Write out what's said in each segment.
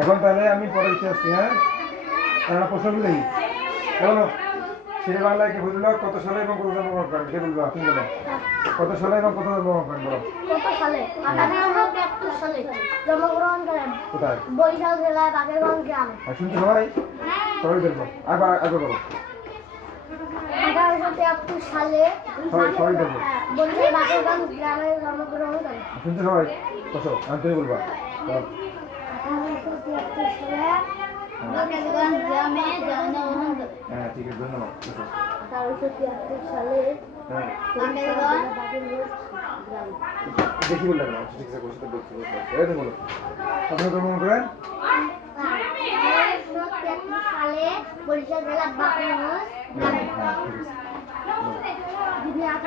এখন তাহলে আমি পরে দিতে আসছি। হ্যাঁ, প্রশ্নগুলো দেখি। বলো, শেরে বাংলায় কে বলল কত সালে এবং কত জন্মগ্রহণ করেন? কে বলবো? আপনি বলো, কত সালে এবং কত জন্মগ্রহণ করেন? বলো। কত সালে? 1873 সালে জন্মগ্রহণ করেন। কোথায়? বরিশাল জেলার বাকেরগঞ্জ গ্রামে। শুনতে সবাই সবাই দেখবো। আগে বলো। 1873 সালে সবাই দেখবো। বরিশাল বাকেরগঞ্জ গ্রামে জন্মগ্রহণ করেন। শুনতে সবাই বসো, আমি তুমি বলবা। 1873 সালে বাকেরগঞ্জ গ্রামে জন্মগ্রহণ করেন। হ্যাঁ, ঠিক আছে, ধন্যবাদ। 1873 সালে হ্যাঁ, বাকেরগঞ্জ গ্রামে। দেখি বললে না, ঠিক আছে, বসে তো বলছি। এই বলো, আপনি জন্মগ্রহণ করেন? 1873 সালে বরিশাল জেলার বাকেরগঞ্জ গ্রামে। হ্যাঁ, ঠিক আছে। যিনি বলো।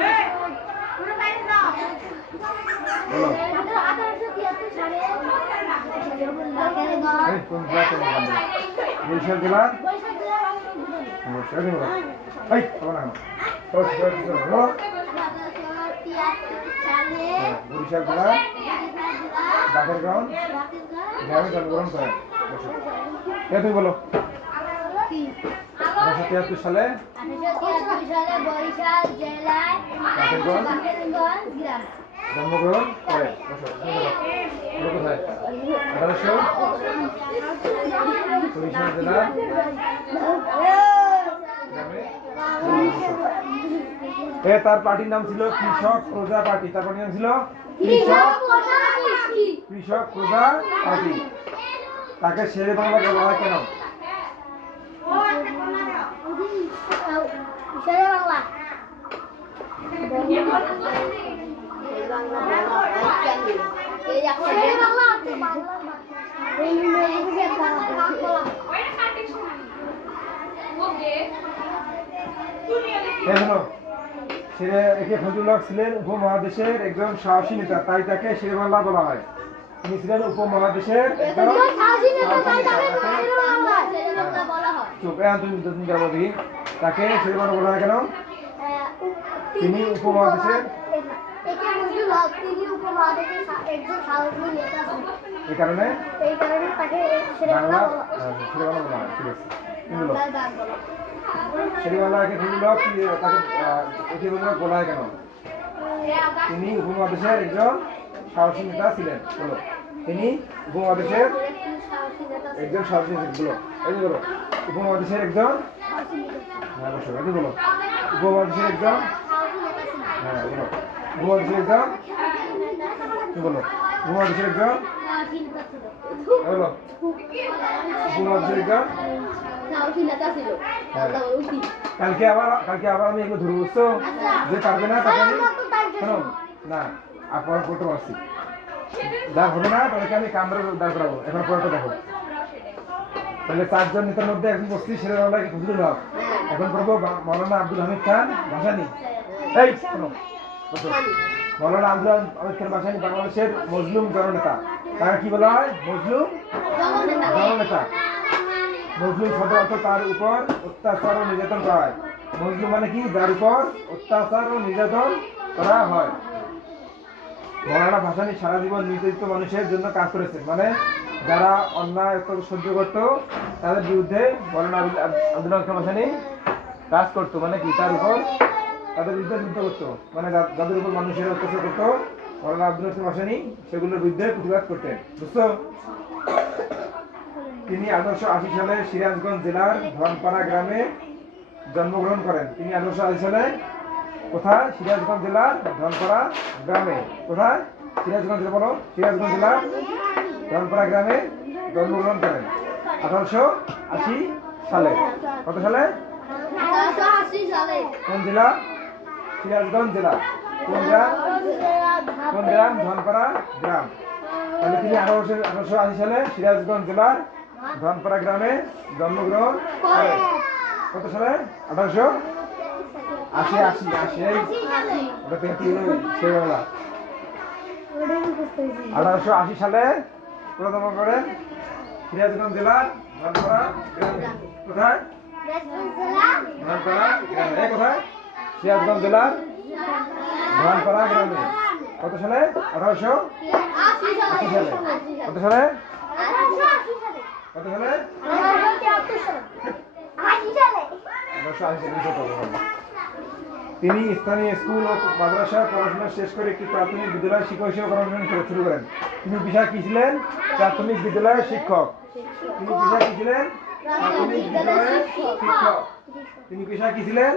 1873 সালে বাকেরগঞ্জ এই কোন জায়গা থেকে বললে? বরিশাল জেলা। বরিশাল জেলার এই বলো। এই বলো না। বলো। 1873 সালে বরিশাল জেলা বাকেরগঞ্জ গ্রামে জন্মগ্রহণ করেন। তুমি বলো। 1873 সালে 1873 সালে বরিশাল জেলায় বাকেরগঞ্জ বাকেরগঞ্জ গ্রামে জন্মগ্রহণ করেন। কোথায়? 1800 বরিশাল জেলা গ্রামে। তার পার্টির নাম ছিল কৃষক প্রজা পার্টি। তার পার্টির নাম ছিল কৃষক প্রজা পার্টি। তাকে শেরে বাংলা বলা হয় কেন? শেরে বাংলা একে ফজলুল হক ছিলেন উপমহাদেশের একজন সাহসী নেতা, তাই তাকে শেরে বাংলা বলা হয়। তিনি ছিলেন উপমহাদেশের তাকে শেরে বাংলা বলা হয় কেন? তিনি উপমহাদেশের এই কারণে তাকে শেরে বাংলা বাংলা বলা হয়। শেরে বাংলা বলা হয়। ঠিক আছে, শেরেবাংলাকে তাকে বলা হয় কেন? তিনি উপমহাদেশের একজন সাহসী নেতা ছিলেন। বলো, তিনি উপমহাদেশের একজন সাহসী নেতা। বলো, এই বলো, উপমহাদেশের একজন। হ্যাঁ, বসো, এই বলো, উপমহাদেশের একজন। হ্যাঁ, বলো, উপমহাদেশের একজন। কি বলো, উপমহাদেশের একজন। বলো, উপমহাদেশের একজন। কালকে আবার আমি এগুলো ধরে বুঝছো যে পারবে না তাকে আমি শোনো না আপনার করতে পারছি দাঁড় হবে না, তাদেরকে আমি কামড়ে দাঁড় করাবো। এখন পরে দেখো, তাহলে 4 জন নেতার মধ্যে এখন বসছি শেরে বাংলা ফজলুল হক। এখন করবো মৌলানা আব্দুল হামিদ খান ভাসানী। এই শোনো, মৌলানা আব্দুল হামিদ খান ভাসানী বাংলাদেশের মজলুম জননেতা। তাকে কি বলা হয়? মজলুম জননেতা। মজলুম শব্দ অর্থ তার উপর অত্যাচার ও নির্যাতন করা হয়। মজলুম মানে কি? যার উপর অত্যাচার ও নির্যাতন করা হয়। মৌলানা ভাসানী সারা জীবন নির্যাতিত মানুষের জন্য কাজ করেছেন, মানে যারা অন্যায় সহ্য করত তাদের বিরুদ্ধে মৌলানা আব্দুল হামিদ খান ভাসানী কাজ করতো। মানে কি? তার উপর তাদের বিরুদ্ধে যুদ্ধ করতো, মানে যাদের উপর মানুষের অত্যাচার করতো মৌলানা আব্দুল হামিদ খান ভাসানী সেগুলোর বিরুদ্ধে প্রতিবাদ করতেন। বুঝছো? তিনি 1880 সালে সিরাজগঞ্জ জেলার ধনপাড়া গ্রামে জন্মগ্রহণ করেন। তিনি 1880 সালে কোথায়? সিরাজগঞ্জ জেলার ধনপাড়া গ্রামে। কোথায়? সিরাজগঞ্জ জেলা। বলো, সিরাজগঞ্জ জেলার ধনপাড়া গ্রামে জন্মগ্রহণ করেন 1880 সালে। কত সালে? 1880 সালে। কোন জেলা? সিরাজগঞ্জ জেলা। কোন গ্রাম? ধনপাড়া গ্রাম। তাহলে তিনি 1880 সালে সিরাজগঞ্জ জেলার ধনপাড়া গ্রামে জন্মগ্রহণ করেন। কত সালে? 1880 সালে প্রথম করেন সিরাজগঞ্জ জেলার ধনপাড়া গ্রামে। কোথায়? ধনপাড়া গ্রামে। কোথায়? সিরাজগঞ্জ জেলার ধনপাড়া গ্রামে। কত সালে? 1880 সালে। কত সালে? কত সালে? 1880 সালে। তিনি স্থানীয় স্কুল ও মাদ্রাসা পড়াশোনা শেষ করে একটি প্রাথমিক বিদ্যালয়ের শিক্ষক হিসেবে কর্মজীবন শুরু করেন। তিনি পেশা কি ছিলেন? প্রাথমিক বিদ্যালয়ের শিক্ষক। তিনি পেশা কি ছিলেন? প্রাথমিক বিদ্যালয়ের শিক্ষক। তিনি পেশা কি ছিলেন?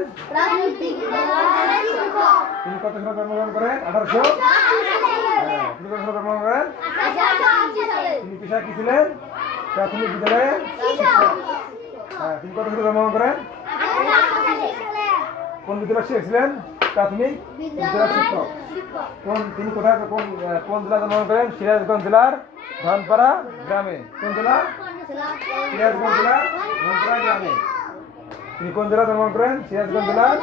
তিনি কত সালে জন্মগ্রহণ করেন? 1880 হ্যাঁ। তিনি কত সালে জন্মগ্রহণ করেন? তিনি পেশা কি ছিলেন? প্রাথমিক বিদ্যালয়ের শিক্ষক। হ্যাঁ। তিনি কত সালে জন্মগ্রহণ করেন? কোন বিদ্যালয় শিখেছিলেন? প্রাথমিক বিদ্যালয় শিক্ষক। তিনি কোথায় কোন জেলা জন্মগ্রহণ করেন? সিরাজগঞ্জ জেলার ধনপাড়া গ্রামে। কোন জেলা? সিরাজগঞ্জ জেলার ধনপাড়া গ্রামে। তিনি কোন জেলা জন্মগ্রহণ করেন? সিরাজগঞ্জ জেলার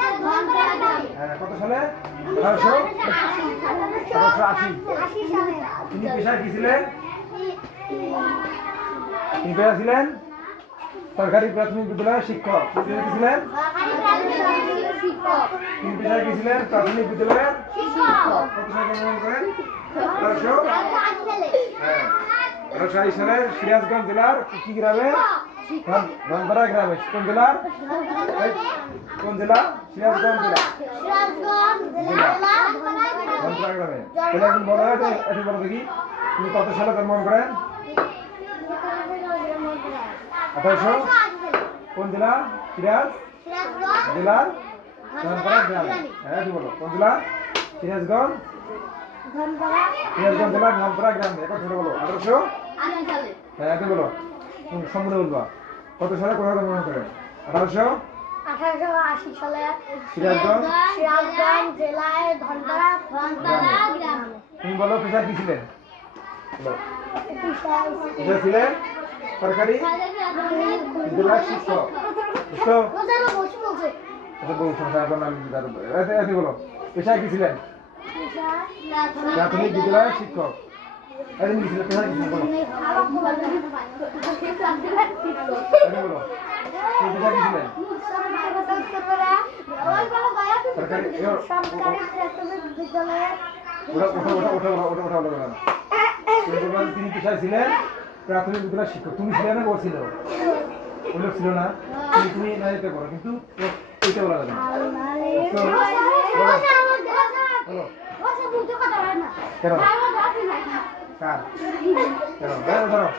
কত সালে? 1880। তিনি পেশায় কি ছিলেন? তিনি পেশা ছিলেন সরকারি প্রাথমিক বিদ্যালয়ের শিক্ষক। তিনি ছিলেন তিনি পেশায় কি ছিলেন? প্রাথমিক বিদ্যালয়ের শিক্ষক। কত সালে জন্মগ্রহণ করেন? 1880 সালে সিরাজগঞ্জ জেলার কি গ্রামে? ধনপাড়া গ্রামে। কোন জেলার? কোন জেলা? সিরাজগঞ্জ জেলা ধনপাড়া গ্রামে। তাহলে এখন বলা হয় এটি বলো দেখি তুমি কত সালে জন্মগ্রহণ করেন? 1800। কোন জেলা? সিরাজ জেলার ধনপাড়া গ্রামে। হ্যাঁ এটি বলো কোন জেলা? সিরাজগঞ্জ জেলার ধনপাড়া গ্রামে। কত সালে বলো? 1800। হ্যাঁ এটি বলো সম্পূর্ণ বলবা কত সালে কোথায় জন্মগ্রহণ করেন? 1880 সালে সিরাজগঞ্জ জেলায় ধনপাড়া গ্রামে। তুমি বলো পেশা কি ছিলেন? পেশা ছিলেন সরকারি বিদ্যালয়ের শিক্ষক। বলো পেশা কি ছিলেন? প্রাথমিক বিদ্যালয়ের শিক্ষক। পেশা কি ছিলেন? বলো বলো পেশা কি ছিলেন? তিনি পেশায় ছিলেন প্রাথমিক বিদ্যালয়ের শিক্ষক। তুমি ছিলে না? করছিল ওই ছিল না? তুমি না যেতে পারো কিন্তু এইটা বলা যাবে না। কেন? কার? কেন? ধরো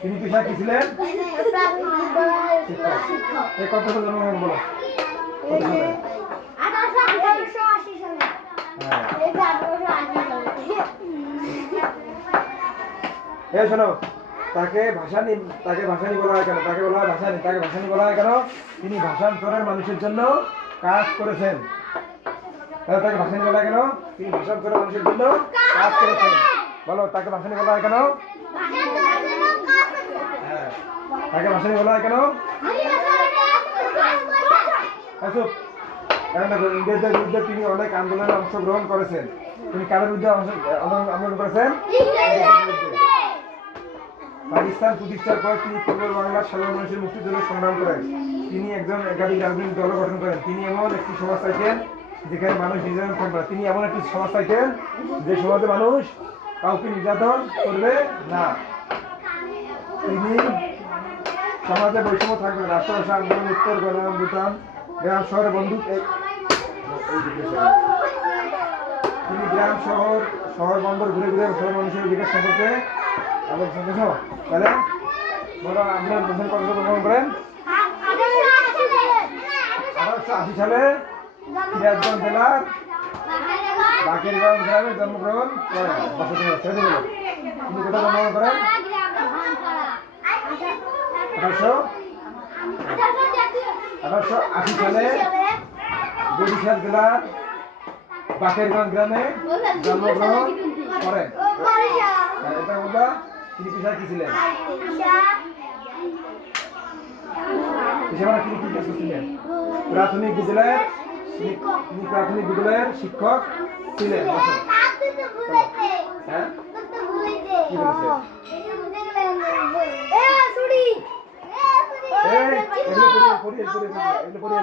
তিনি পেশা কি ছিলেন? শিক্ষক। এই কত সালে জন্মগ্রহণ বলো? কত সালে? 1880 সালে। হ্যাঁ শোনো তাকে ভাষানি বলা হয় কেন? তাকে বলা হয় ভাষানি। তাকে ভাষানি বলা হয় কেন? তিনি ভাষান্তরের মানুষের জন্য কাজ করেছেন। তাহলে তাকে ভাষানি বলা হয় কেন? তিনি ভাষান্তরের মানুষের জন্য কাজ করেছেন। বলো তাকে ভাষানি বলা হয় কেন? হ্যাঁ তাকে ভাষানি বলা হয় কেন? ইংরেজদের বিরুদ্ধে তিনি অনেক আন্দোলনে অংশগ্রহণ করেছেন। তিনি কাদের বিরুদ্ধে আন্দোলন করেছেন? পাকিস্তান প্রতিষ্ঠার পর তিনি পূর্ব বাংলার সাধারণ মানুষের মুক্তির জন্য সংগ্রাম করেন। তিনি একজন একাধিক রাজনৈতিক দল গঠন করেন। তিনি এমন একটি সমাজ চাইতেন যেখানে মানুষ নির্যাতন করবে না। তিনি এমন একটি সমাজ চাইতেন যে সমাজে মানুষ কাউকে নির্যাতন করবে না। তিনি সমাজে বৈষম্য থাকবে না। রাষ্ট্রভাষা আন্দোলন, উত্তর গণঅভ্যুত্থান, গ্রাম শহরে বন্দুক। তিনি গ্রাম শহর বন্দর ঘুরে ঘুরে শহর মানুষের বিকাশ সম্পর্কে তাহলে বলো আপনার বছর কত জন্মগ্রহণ করেন? 1880 সালে সিরাজগঞ্জ জেলার বাকেরগঞ্জ গ্রামে জন্মগ্রহণ করেন। তিনি কোথায় জন্মগ্রহণ করেন? 1880 সালে বরিশাল জেলার বাকেরগঞ্জ গ্রামে জন্মগ্রহণ করেন। এটা বলবা তিনি পেশায় কি ছিলেন? তিনি কি কাজ করছিলেন? প্রাথমিক বিদ্যালয়ের শিক্ষক ছিলেন। হ্যাঁ কি বলছে? এগুলো